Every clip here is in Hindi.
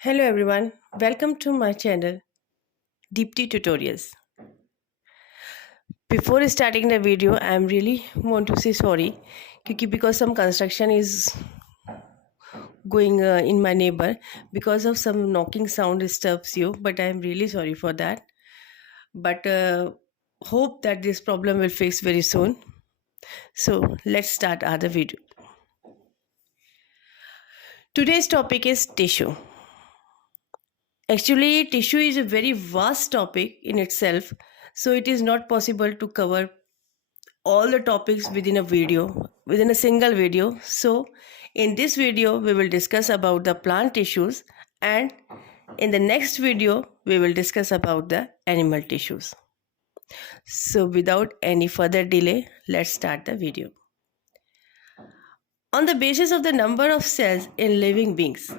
Hello everyone, welcome to my channel Deepti Tutorials. Before starting the video, I am really want to say sorry because some construction is going in my neighbor because of some knocking sound disturbs you, but I am really sorry for that. But hope that this problem will fix very soon. So let's start other video. Today's topic is tissue. Actually, tissue is a very vast topic in itself, so it is not possible to cover all the topics within a single video. So in this video we will discuss about the plant tissues, and in the next video we will discuss about the animal tissues. So without any further delay, let's start the video. On the basis of the number of cells in living beings,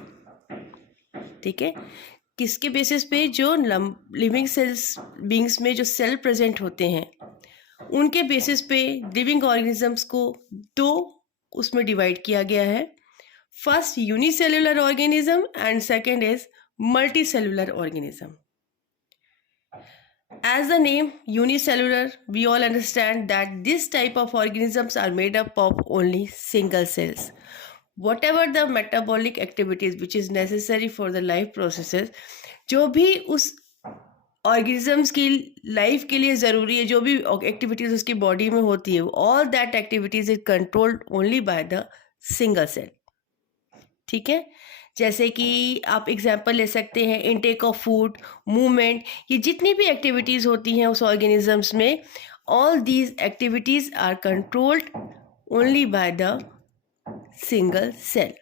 ठीक है, किसके बेसिस पे जो लिविंग सेल्स बींग्स में जो सेल प्रेजेंट होते हैं उनके बेसिस पे लिविंग ऑर्गेनिजम्स को दो उसमें डिवाइड किया गया है. First unicellular organism and second is multi cellular organism. As the name unicellular, we all understand that this type of organisms are made up of only single cells. Whatever the metabolic activities which is necessary for the life processes, जो भी उस ऑर्गेनिजम्स की लाइफ के लिए ज़रूरी है, जो भी एक्टिविटीज़ उसकी बॉडी में होती है, all that activities is controlled only by the single cell. ठीक है, जैसे कि आप एग्जांपल ले सकते हैं इनटेक ऑफ फूड, मूवमेंट, ये जितनी भी एक्टिविटीज़ होती हैं उस ऑर्गेनिजम्स में, all these activities are controlled only by the single cell.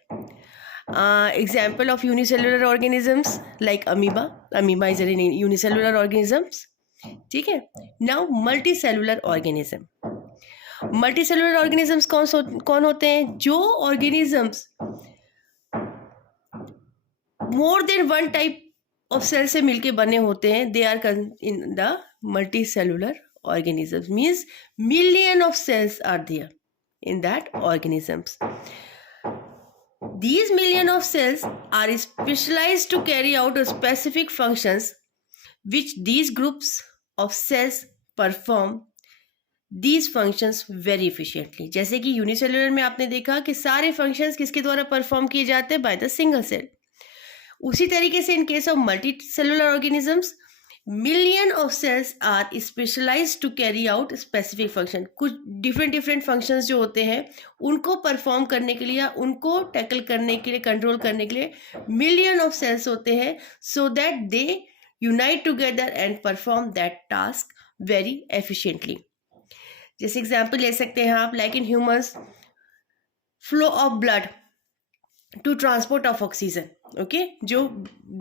Example of unicellular organisms like amoeba. Amoeba is a unicellular organisms. ठीक है. Now multicellular organism. Multicellular organisms कौन होते हैं? जो organisms more than one type of cell से मिलके बने होते हैं, they are in the multicellular organisms. Means million of cells are there in that organisms. These million of cells are specialized to carry out specific functions which these groups of cells perform these functions very efficiently. जैसे कि यूनिसेलुलर में आपने देखा कि सारे functions किसके द्वारा परफॉर्म किए जाते हैं? By the single cell. उसी तरीके से in case of multicellular organisms, million of cells are specialize to carry out specific function. कुछ डिफरेंट फंक्शंस जो होते हैं उनको परफॉर्म करने के लिए, उनको टैकल करने के लिए, कंट्रोल करने के लिए मिलियन ऑफ सेल्स होते हैं, so that they unite together and perform that task very efficiently. जैसे एग्जाम्पल ले सकते हैं आप, like in humans, flow of blood to transport of oxygen. Okay, जो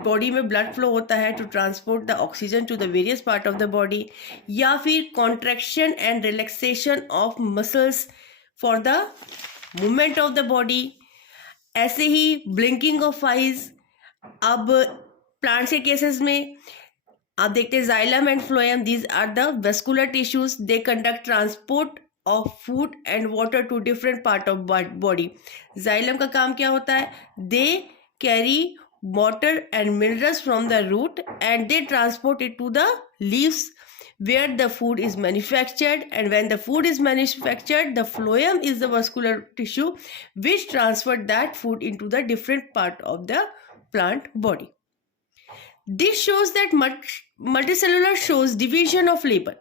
बॉडी में ब्लड फ्लो होता है to transport the oxygen to the various part of the body, या फिर contraction and relaxation of muscles for the movement of the body. ऐसे ही ब्लिंकिंग ऑफ आइज. अब प्लांट्स के केसेस में आप देखते हैं xylem and phloem, these are the vascular tissues, they conduct transport of food and water to different part of body. Xylem का काम क्या होता है? They carry water and minerals from the root and they transport it to the leaves where the food is manufactured, and when the food is manufactured, the phloem is the vascular tissue which transfer that food into the different part of the plant body. This shows that multicellular shows division of labor.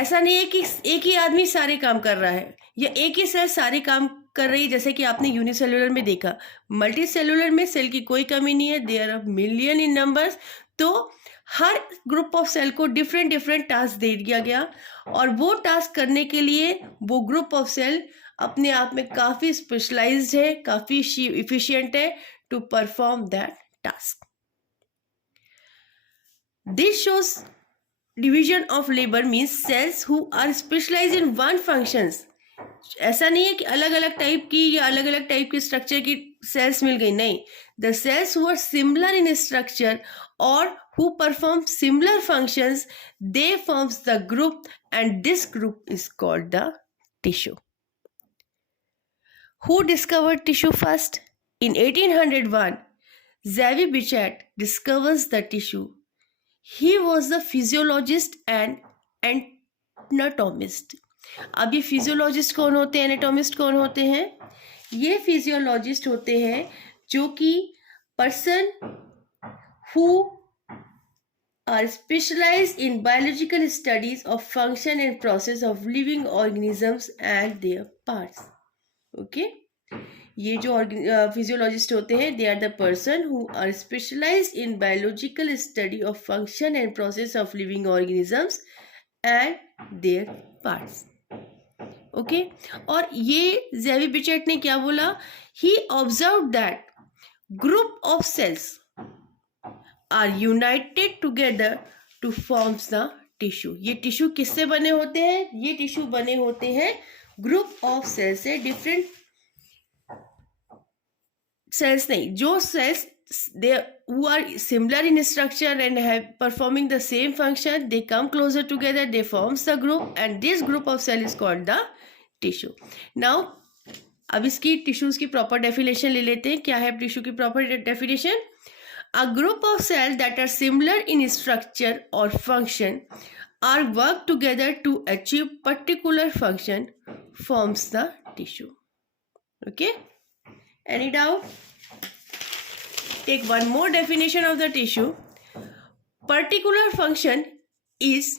ऐसा नहीं है कि एक ही आदमी सारे काम कर रहा है या एक ही सेल सारे काम कर रही है, जैसे कि आपने यूनिसेलुलर में देखा. मल्टी सेलुलर में सेल की कोई कमी नहीं है, there are million in numbers. तो हर ग्रुप ऑफ सेल को डिफरेंट टास्क दे दिया गया, और वो टास्क करने के लिए वो ग्रुप ऑफ सेल अपने आप में काफ़ी स्पेशलाइज्ड है, काफ़ी इफिशियंट है to perform that task. This shows division of labour means cells who are specialize in one functions. ऐसा नहीं है कि अलग अलग टाइप की या अलग अलग टाइप की स्ट्रक्चर की सेल्स मिल गई, नहीं. The cells who are similar in structure और who perform similar functions, they forms the group and this group is called the tissue. Who discovered tissue first? In 1801, Xavier Bichat discovers the tissue. He was the physiologist and anatomist. अब ये फिजियोलॉजिस्ट कौन होते हैं, एनाटोमिस्ट कौन होते हैं? ये फिजियोलॉजिस्ट होते हैं जो कि person who are specialized in biological studies of function and process of living organisms and their parts. Okay, ये जो फिजियोलॉजिस्ट होते हैं, they are the person who are specialized in biological study of function and process of living organisms and their parts. Okay, और ये ज़ेवी बिचेट ने क्या बोला? He observed that group of cells are united together to forms the tissue. ये टिश्यू किससे बने होते हैं? ये टिश्यू बने होते हैं ग्रुप ऑफ सेल्स से. डिफरेंट सेल्स नहीं, जो sales they who are similar in structure and have performing the same function, they come closer together, they forms the group, and this group of cell is called the tissue. Now अब इसकी टिश्यूज की प्रॉपर डेफिनेशन ले लेते हैं. क्या है टिश्यू की proper definition? A group of cells that are similar in structure or function are work together to achieve particular function forms the tissue. Okay? Any doubt? Take one more definition of the tissue. Particular function is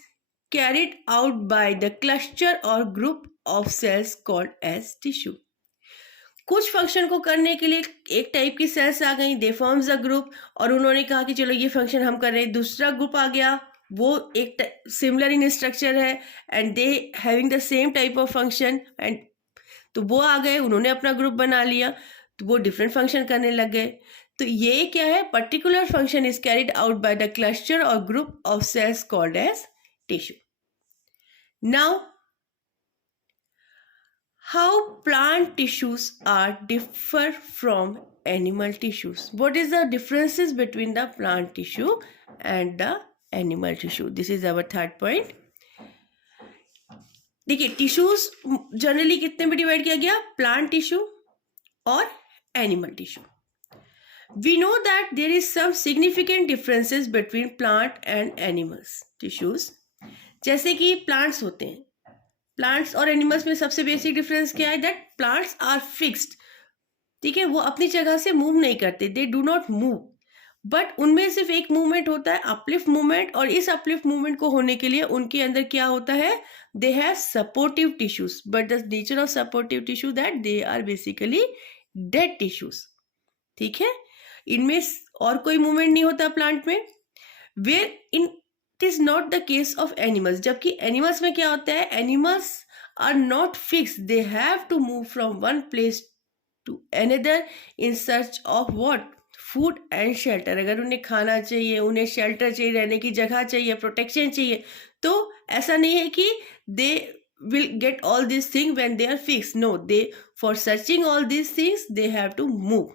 carried out by the cluster or group of cells called as tissue. कुछ फंक्शन को करने के लिए एक टाइप की सेल्स आ गई, दे फॉर्म्स अ ग्रुप, और उन्होंने कहा कि चलो ये फंक्शन हम कर रहे हैं. दूसरा ग्रुप आ गया, वो एक सिमिलर इन स्ट्रक्चर है and they having the same type of function, and तो वो आ गए, उन्होंने अपना ग्रुप बना लिया, तो वो डिफरेंट फंक्शन करने लग गए. तो ये क्या है? Particular function is carried out by the cluster और group of cells called as tissue. Now how plant tissues are differ from animal tissues. What is the differences between the plant tissue and the animal tissue? This is our third point. देखिए, टिश्यूज जनरली कितने में डिवाइड किया गया? प्लांट टिश्यू और animal tissue. We know that there is some significant differences between plant and animals tissues. जैसे कि प्लांट्स होते हैं, प्लांट्स और एनिमल्स में सबसे बेसिक डिफरेंस क्या है? That plants are fixed. ठीक है, वो अपनी जगह से मूव नहीं करते, they do not move, but उनमें सिर्फ एक मूवमेंट होता है, अपलिफ्ट मूवमेंट, और इस अपलिफ्ट मूवमेंट को होने के लिए उनके अंदर क्या होता है? They have supportive tissues, but the nature of supportive tissue that they are basically dead tissues. ठीक है, इनमें और कोई मूवमेंट नहीं होता प्लांट में. Where in it is not the case of animals. जबकि एनिमल्स में क्या होता है? Animals are not fix, they have to move from one place to another in search of what? Food and shelter. अगर उन्हें खाना चाहिए, उन्हें शेल्टर चाहिए, रहने की जगह चाहिए, प्रोटेक्शन चाहिए, तो ऐसा नहीं है कि दे will get all these things when they are fixed. No, they for searching all these things they have to move,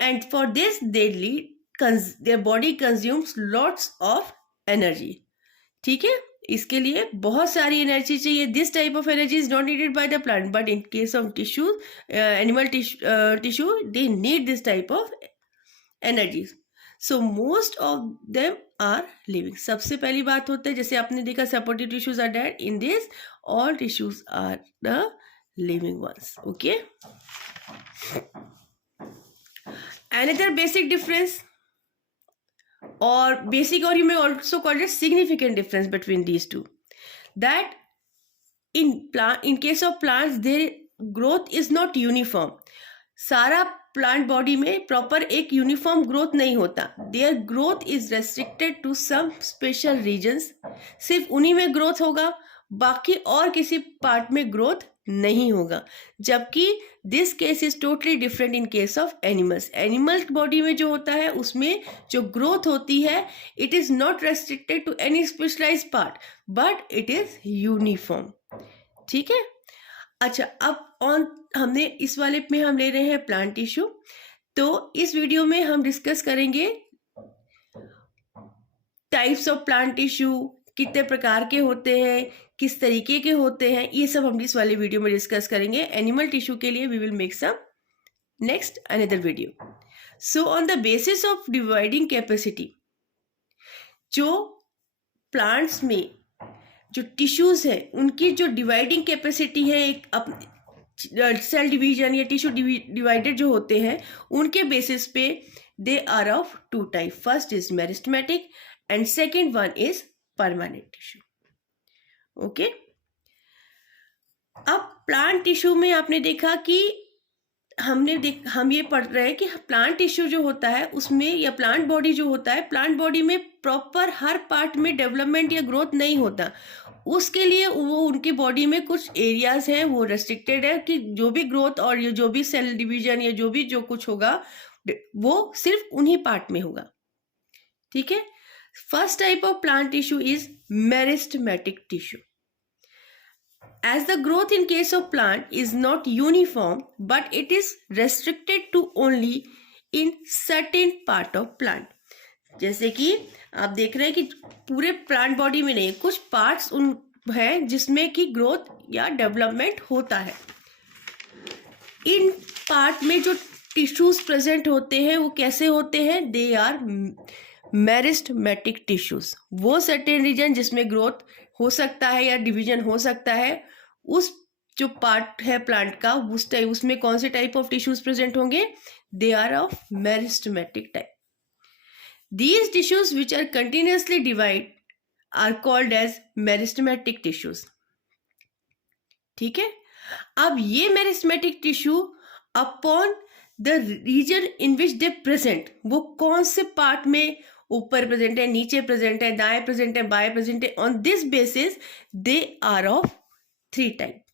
and for this their body consumes lots of energy. ठीक है, इसके लिए बहुत सारी एनर्जी चाहिए. This type of energy is not needed by the plant, but in case of tissue, animal tissue, they need this type of energy. So most of them are living. सबसे पहली बात होता है, जैसे आपने देखा supportive tissues are dead, in this all tissues are the living ones. Okay, another basic difference, or basic, or you may also call it significant difference between these two, that in case of plants their growth is not uniform. सारा प्लांट बॉडी में प्रॉपर एक यूनिफॉर्म ग्रोथ नहीं होता. Their growth is restricted to some special regions. सिर्फ उन्हीं में ग्रोथ होगा, बाकी और किसी पार्ट में ग्रोथ नहीं होगा. जबकि this case is totally different in case of animals. Animal body में जो होता है उसमें जो ग्रोथ होती है, it is not restricted to any specialized part, but it is uniform. ठीक है, अच्छा, अब हमने इस वाले में हम ले रहे हैं प्लांट टिश्यू. तो इस वीडियो में हम डिस्कस करेंगे टाइप्स ऑफ प्लांट टिश्यू, कितने प्रकार के होते हैं, किस तरीके के होते हैं, ये सब हम इस वाले वीडियो में डिस्कस करेंगे. एनिमल टिश्यू के लिए we will make some next another video. So on the basis of dividing capacity, जो प्लांट्स में जो टिश्यूज है उनकी जो डिवाइडिंग कैपेसिटी है, एक सेल डिवीजन या टिश्यू डिवाइडेड जो होते हैं, उनके बेसिस पे they are of two type. First is meristematic and second one is permanent tissue. Okay. अब प्लांट टिश्यू में आपने देखा कि हम ये पढ़ रहे हैं कि प्लांट टिश्यू जो होता है उसमें, या प्लांट बॉडी जो होता है, प्लांट बॉडी में प्रॉपर हर पार्ट में डेवलपमेंट या ग्रोथ नहीं होता. उसके लिए वो उनकी बॉडी में कुछ एरियाज हैं वो रेस्ट्रिक्टेड है कि जो भी ग्रोथ और जो भी सेल डिवीजन या जो कुछ होगा वो सिर्फ उन्हीं पार्ट में होगा. ठीक है. First type of plant tissue is meristematic tissue. As the growth in case of plant is not uniform, but it is restricted to only in certain part of plant. जैसे कि आप देख रहे हैं कि पूरे प्लांट बॉडी में नहीं, कुछ पार्ट्स उन हैं जिसमें कि ग्रोथ या डेवलपमेंट होता है. इन पार्ट में जो टिश्यूज प्रेजेंट होते हैं वो कैसे होते हैं? They are meristematic tissues. वो सर्टेन रीजन जिसमें ग्रोथ हो सकता है या डिवीजन हो सकता है, उस जो पार्ट है प्लांट का उसमें कौन से टाइप ऑफ टिश्यूज प्रेजेंट होंगे? They are of meristematic type. These tissues which are continuously divided are called as meristematic tissues. ठीक है. अब ये meristematic tissue upon the region in which they present, वो कौन से पार्ट में ऊपर प्रेजेंट है, नीचे प्रेजेंट है, दाएं प्रेजेंट है, बाएं प्रेजेंट है, on this basis they are of three type.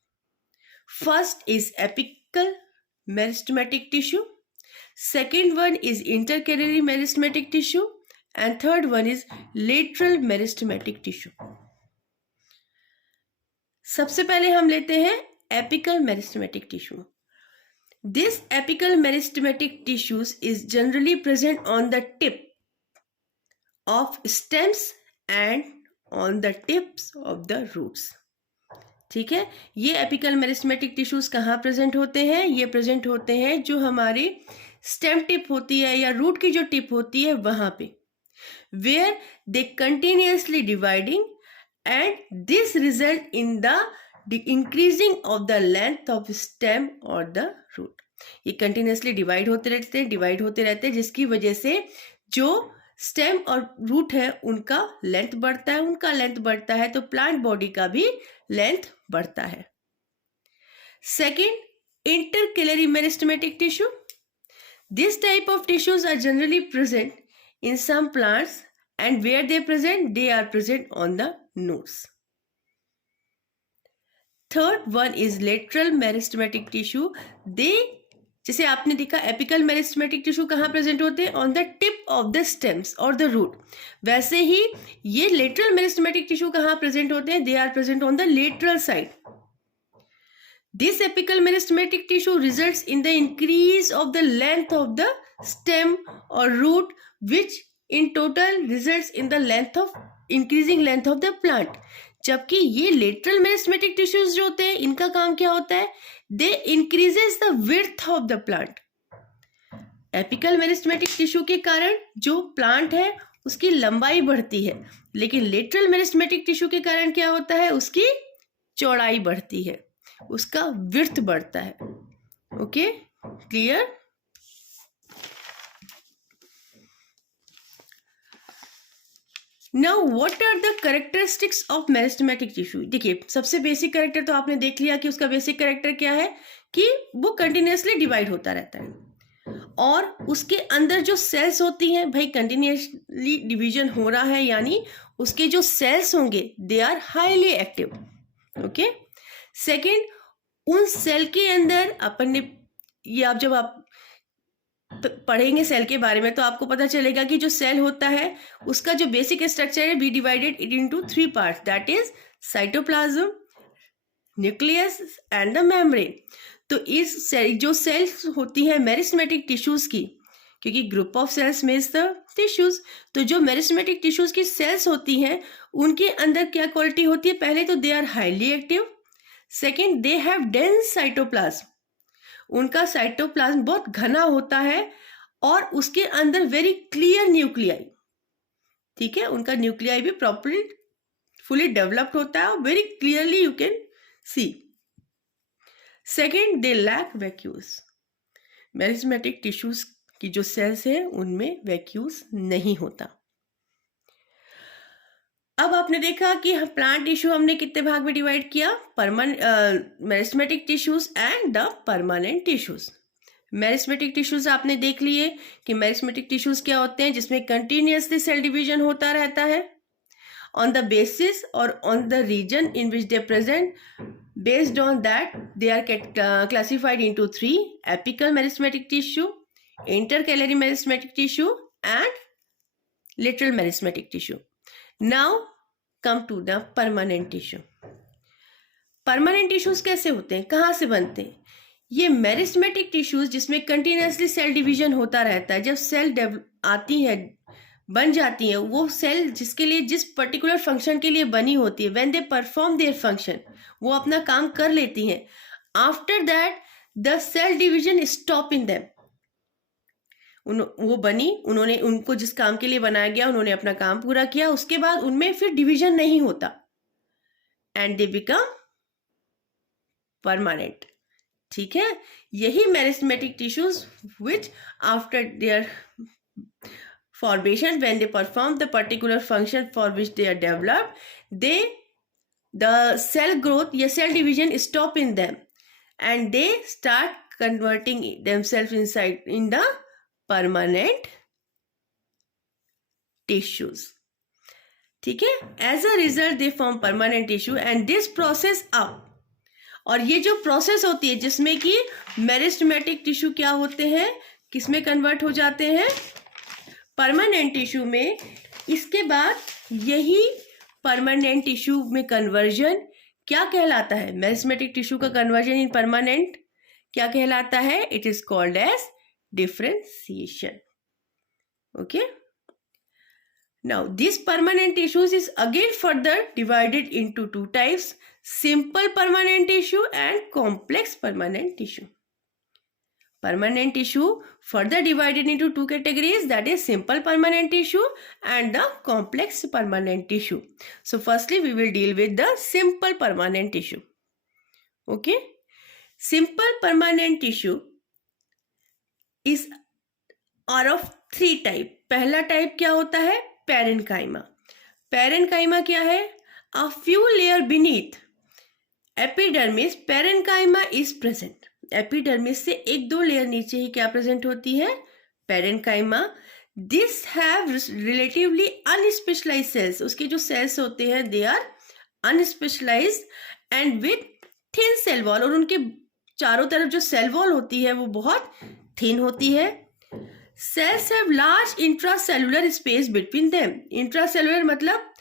First is apical meristematic tissue, second one is intercalary meristematic tissue, and third one is lateral meristematic tissue. सबसे पहले हम लेते हैं apical meristematic tissue. This apical meristematic tissues is generally present on the tip of stems and on the tips of the roots. ठीक है. ये एपिकल मेरिस्टेमेटिक टिश्यूज कहाँ प्रेजेंट होते हैं? ये प्रेजेंट होते हैं जो हमारी स्टेम टिप होती है या रूट की जो टिप होती है वहां पे, where they continuously dividing and this result in the increasing of the length of stem और द रूट. ये कंटिन्यूअसली डिवाइड होते रहते हैं जिसकी वजह से जो स्टेम और रूट है उनका लेंथ बढ़ता है तो प्लांट बॉडी का भी लेंथ बढ़ता है. Second, intercalary meristematic tissue. This type of tissues are generally present in some plants, and where they are present on the nodes. Third one is lateral meristematic tissue. जैसे आपने देखा एपिकल मेरिस्टेमेटिक टिश्यू कहाँ प्रेजेंट होते हैं? On the tip of the stems और द रूट. वैसे ही ये लेटरल मेरिस्टेमेटिक टिश्यू कहाँ प्रेजेंट होते हैं? They are present on the lateral side. This apical meristematic tissue results in the increase of the length of the stem or root, which in total results in the increasing length of the plant. जबकि ये lateral meristematic tissues जो होते हैं इनका काम क्या होता है? They increases the width of the plant. Apical meristematic tissue के कारण जो plant है उसकी लंबाई बढ़ती है, लेकिन lateral meristematic tissue के कारण क्या होता है? उसकी चौड़ाई बढ़ती है, उसका विड्थ बढ़ता है. Okay, clear? Now what are the characteristics of meristematic tissue? देखिए, सबसे बेसिक कैरेक्टर तो आपने देख लिया कि उसका बेसिक कैरेक्टर क्या है, कि वो कंटिन्यूअसली डिवाइड होता रहता है और उसके अंदर जो सेल्स होती हैं, भाई कंटिन्यूअसली डिवीजन हो रहा है यानी उसके जो सेल्स होंगे they are highly active. Okay. Second, उन सेल के अंदर अपन ने ये आप जब आप पढ़ेंगे सेल के बारे में तो आपको पता चलेगा कि जो सेल होता है उसका जो बेसिक स्ट्रक्चर है, we divided it into three parts, that is cytoplasm, nucleus and the membrane. तो इस जो सेल्स होती हैं मेरिस्टेमेटिक टिश्यूज की, क्योंकि group of cells makes the tissues, तो जो मेरिस्टेमेटिक टिश्यूज की सेल्स होती हैं उनके अंदर क्या क्वालिटी होती है? पहले तो they are highly active. Second, they have dense cytoplasm, उनका साइटोप्लाज्म बहुत घना होता है और उसके अंदर वेरी क्लियर न्यूक्लियाई, ठीक है, उनका न्यूक्लियाई भी प्रॉपरली फुली डेवलप्ड होता है और very clearly you can see. Second, they lack vacuoles. Meristematic tissues की जो सेल्स है उनमें वैक्यूल्स नहीं होता. अब आपने देखा कि प्लांट टिश्यू हमने कितने भाग में डिवाइड किया, meristematic tissues and the permanent tissues. Meristematic tissues आपने देख लिए कि मेरिस्टेमेटिक टिश्यूज क्या होते हैं, जिसमें कंटिन्यूअसली सेल डिवीजन होता रहता है on the basis or on the region in which they present. Based on that, they are classified into three: apical meristematic tissue, intercalary meristematic tissue, and lateral meristematic tissue. Now come to the permanent tissue. Permanent tissues कैसे होते हैं, कहाँ से बनते हैं? ये मेरिस्टेमेटिक टिश्यूज जिसमें कंटिन्यूअसली सेल डिवीजन होता रहता है, जब सेल आती है, बन जाती है, वो सेल जिसके लिए, जिस पर्टिकुलर फंक्शन के लिए बनी होती है, when they perform their function, वो अपना काम कर लेती हैं. After that the cell division stop in them. वो बनी, उन्होंने, उनको जिस काम के लिए बनाया गया, उन्होंने अपना काम पूरा किया, उसके बाद उनमें फिर डिवीजन नहीं होता एंड दे बिकम परमानेंट. ठीक है, यही meristematic tissues which after their formation, when they perform the particular function for which they are developed, the cell growth या cell division stop in them and they start converting themselves inside in the permanent tissues. ठीक है, as a result they form permanent tissue and this process up. और ये जो प्रोसेस होती है जिसमें कि मेरिस्टेमेटिक टिश्यू क्या होते हैं, किसमें कन्वर्ट हो जाते हैं, परमानेंट टिश्यू में. इसके बाद यही परमानेंट टिश्यू में कन्वर्जन क्या कहलाता है, मेरिस्टेमेटिक टिश्यू का कन्वर्जन इन परमानेंट क्या कहलाता है, it is called as differentiation. Okay, now this permanent tissues is again further divided into two types: simple permanent tissue and complex permanent tissue. Permanent tissue further divided into two categories, that is simple permanent tissue and the complex permanent tissue. So firstly we will deal with the simple permanent tissue. Okay, simple permanent tissue is are of three type. पहला टाइप क्या होता है, पेरेन्काइमा. पेरेन्काइमा क्या है, a few layer beneath epidermis parenchyma is present. Epidermis से एक दो लेयर नीचे ही क्या प्रेजेंट होती है, parenchyma. This have relatively unspecialised cells. उसके जो सेल्स होते हैं they are unspecialised and with thin cell wall. और उनके चारों तरफ जो सेल वॉल होती है वो बहुत थिन होती है. Cells have large intracellular space between them. Intracellular मतलब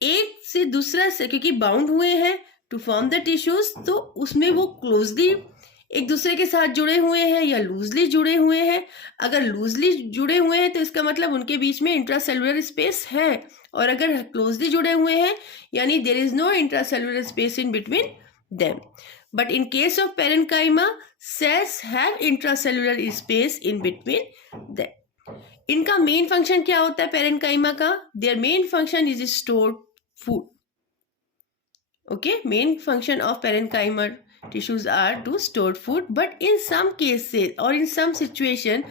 एक से दूसरा से, क्योंकि बाउंड हुए हैं टू फॉर्म द टिश्यूज, तो उसमें वो क्लोजली एक दूसरे के साथ जुड़े हुए हैं या लूजली जुड़े हुए हैं. अगर लूजली जुड़े हुए हैं तो इसका मतलब उनके बीच में इंट्रासेलुलर स्पेस है, और अगर क्लोजली जुड़े हुए हैं यानी there is no intracellular space in between them. But in case of parenchyma cells have intracellular space in between them. इनका मेन फंक्शन क्या होता है पेरेन्काइमा का, their main function is stored food. Okay, main function of parenchyma tissues are to store food, but in some cases or in some situation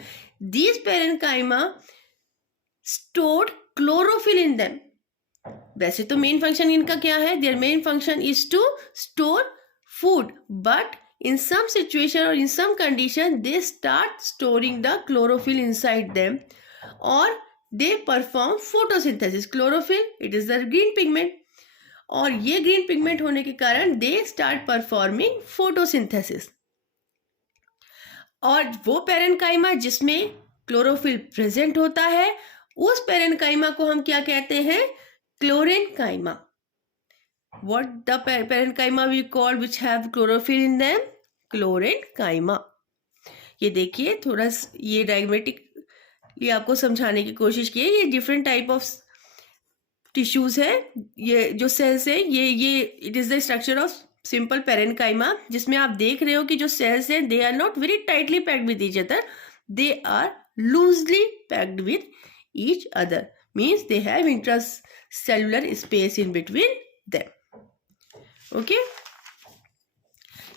these parenchyma stored chlorophyll in them. वैसे तो मेन फंक्शन इनका क्या है, their main function is to store food, but in some situation or in some condition they start storing the chlorophyll inside them or they perform photosynthesis. Chlorophyll, it is the green pigment, और ये ग्रीन पिगमेंट होने के कारण दे स्टार्ट परफॉर्मिंग फोटोसिंथेसिस. और वो पेरेन्काइमा जिसमें क्लोरोफिल प्रेजेंट होता है उस पेरेन्काइमा को हम क्या कहते हैं, chlorenchyma. What the parenchyma we call which have chlorophyll in them, chlorenchyma. ये देखिए, थोड़ा ये डायग्रामेटिकली आपको समझाने की कोशिश की है. ये डिफरेंट टाइप ऑफ टिश्यूज है, ये जो सेल्स है, ये it is the structure of simple parenchyma, जिसमें आप देख रहे हो कि जो सेल्स हैं they are not very tightly packed with each other, they are loosely packed with each other. Means they have intracellular space in between them. Okay.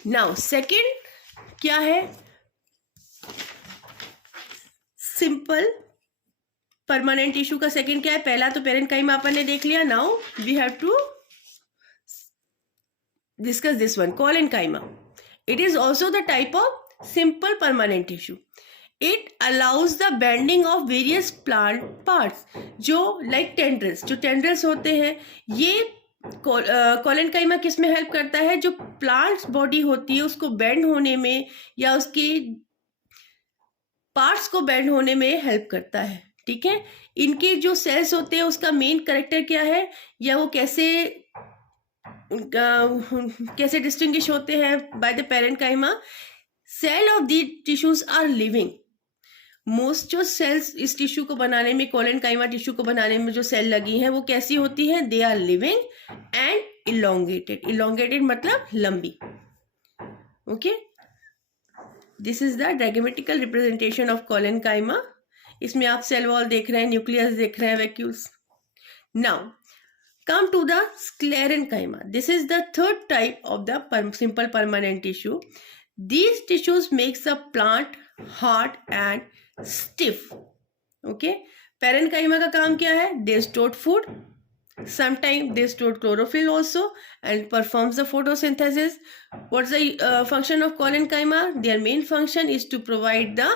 Now second क्या है? सिंपल परमानेंट टिश्यू का सेकंड क्या है? पहला तो पेरेन्काइमा अपन ने देख लिया. Now we have to discuss this one, collenchyma. It is also the type of simple permanent tissue. It allows the bending of various plant parts. जो like tendrils, जो tendrils होते हैं, ये collenchyma किस में हेल्प करता है? जो प्लांट्स बॉडी होती है उसको बेंड होने में या उसके पार्ट्स को बेंड होने में हेल्प करता है. ठीक है. इनके जो सेल्स होते हैं उसका मेन कैरेक्टर क्या है या वो कैसे डिस्टिंग्विश होते हैं by the parenchyma? Cell of the tissues are living. Most जो सेल्स इस टिश्यू को बनाने में, कोलेनकाइमा टिश्यू को बनाने में जो सेल लगी हैं वो कैसी होती हैं? They are living and elongated. Elongated मतलब लंबी. ओके. This is the diagrammatical representation of collenchyma. इसमें आप सेल वॉल देख रहे हैं, न्यूक्लियस देख रहे हैं, vacuoles. Now come to the sclerenchyma. This is the third type of the simple permanent tissue. These tissues makes the plant hard and stiff. Okay. Parenchyma का काम क्या है? They store food. Sometimes they store chlorophyll also and performs the photosynthesis. What's the function of collenchyma? Their main function is to provide the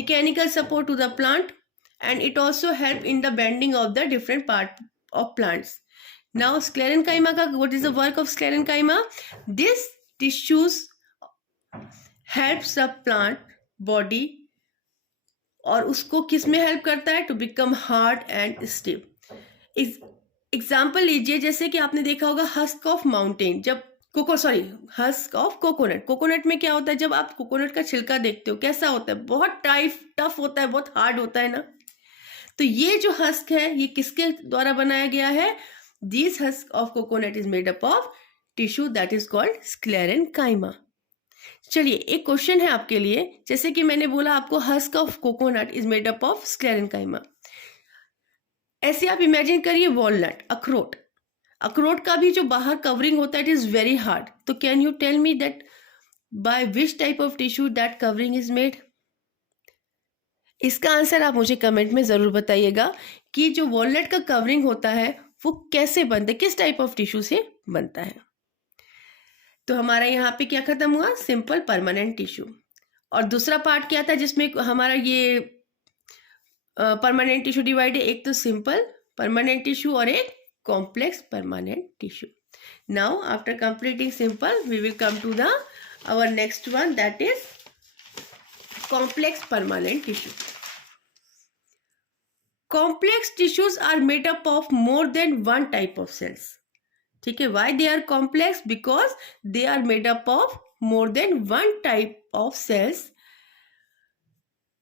mechanical support to the plant, and it also help in the bending of the different part of plants. Now sclerenchyma का what is the work of sclerenchyma? This tissues helps the plant body और उसको किस में हेल्प करता है? To become hard and stiff. Example लीजिए, जैसे कि आपने देखा होगा हस्क ऑफ माउंटेन, जब हस्क ऑफ कोकोनट. कोकोनट में क्या होता है? जब आप कोकोनट का छिलका देखते हो कैसा होता है? बहुत टफ होता है, बहुत हार्ड होता है ना. तो ये जो हस्क है ये किसके द्वारा बनाया गया है? This husk of coconut is made up of tissue that is called sclerenchyma. चलिए एक क्वेश्चन है आपके लिए. जैसे कि मैंने बोला आपको husk of coconut is made up of sclerenchyma. ऐसे आप इमेजिन करिए वॉलनट, अखरोट. अखरोट का भी जो बाहर कवरिंग होता है इट इज वेरी हार्ड. तो can you tell me that by which type of tissue that covering is made? इसका आंसर आप मुझे कमेंट में जरूर बताइएगा कि जो वॉलनट का कवरिंग होता है वो कैसे बनता है, किस टाइप ऑफ टिश्यू से बनता है. तो हमारा यहाँ पे क्या खत्म हुआ? Simple permanent tissue. और दूसरा पार्ट क्या था जिसमें हमारा ये परमानेंट टिश्यू डिवाइड है? एक तो सिंपल परमानेंट टिश्यू और एक complex permanent tissue. Now after completing simple we will come to the our next one, that is complex permanent tissue. Complex tissues are made up of more than one type of cells. ठीक है. Why they are complex? Because they are made up of more than one type of cells,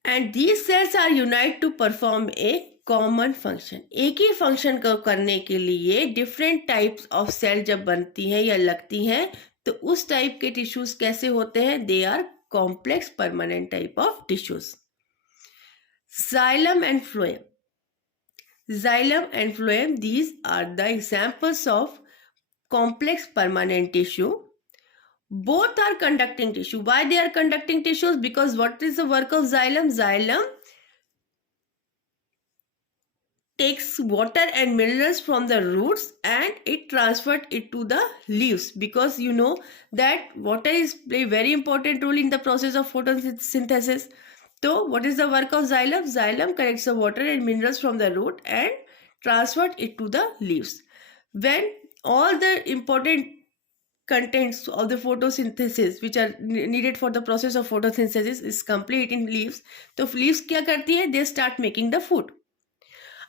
and these cells are unite to perform a common function. एक ही फंक्शन को करने के लिए डिफरेंट टाइप्स ऑफ सेल जब बनती हैं या लगती हैं तो उस टाइप के टिश्यूज कैसे होते हैं? They are complex permanent type of tissues. Xylem and phloem. Xylem and phloem, these are the examples of complex permanent tissue. Both are conducting tissue. Why they are conducting tissues? Because what is the work of xylem? Xylem takes water and minerals from the roots and it transfers it to the leaves, because you know that water is play very important role in the process of photosynthesis. So what is the work of xylem? Xylem collects the water and minerals from the root and transfers it to the leaves. When all the important contents of the photosynthesis which are needed for the process of photosynthesis is complete in leaves, तो leaves क्या करती है? They start making the food.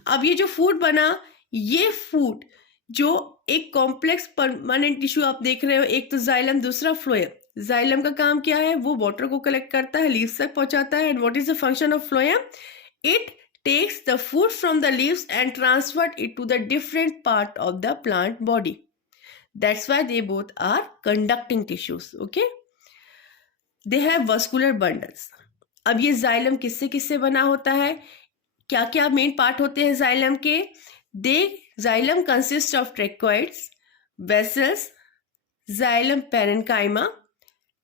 अब ये जो फूड बना, ये फूड जो एक कॉम्प्लेक्स परमानेंट टिश्यू आप देख रहे हो, एक तो जाइलम, दूसरा फ्लोएम. जाइलम का काम क्या है? वो वाटर को कलेक्ट करता है, लीव्स तक पहुंचाता है. And what is the function of phloem? It takes the food from the leaves and transfer it to the different part of the plant body. That's why they both are conducting tissues. Okay. They have vascular bundles. अब ये जाइलम किससे किससे बना होता है, क्या क्या मेन पार्ट होते हैं जाइलम के? Xylem consist of tracheids, vessels, xylem parenchyma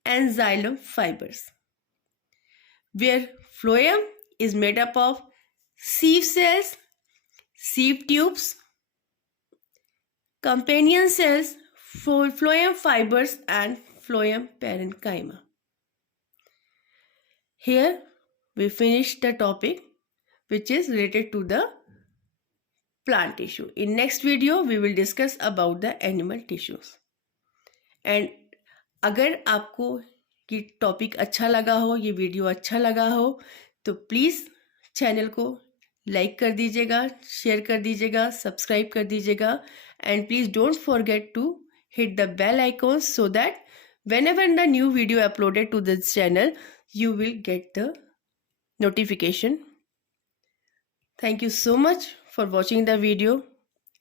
and xylem fibers, where phloem is made up of sieve cells, sieve tubes, companion cells, phloem fibers and phloem parenchyma. Here we finish the topic which is related to the plant tissue. In next video we will discuss about the animal tissues. And अगर आपको ये टॉपिक अच्छा लगा हो, ये वीडियो अच्छा लगा हो, तो प्लीज़ चैनल को लाइक कर दीजिएगा, शेयर कर दीजिएगा, सब्सक्राइब कर दीजिएगा, and please don't forget to hit the bell icon so that whenever the new video uploaded to this channel, you will get the notification. Thank you so much for watching the video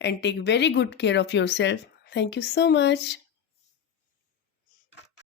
and take very good care of yourself. Thank you so much.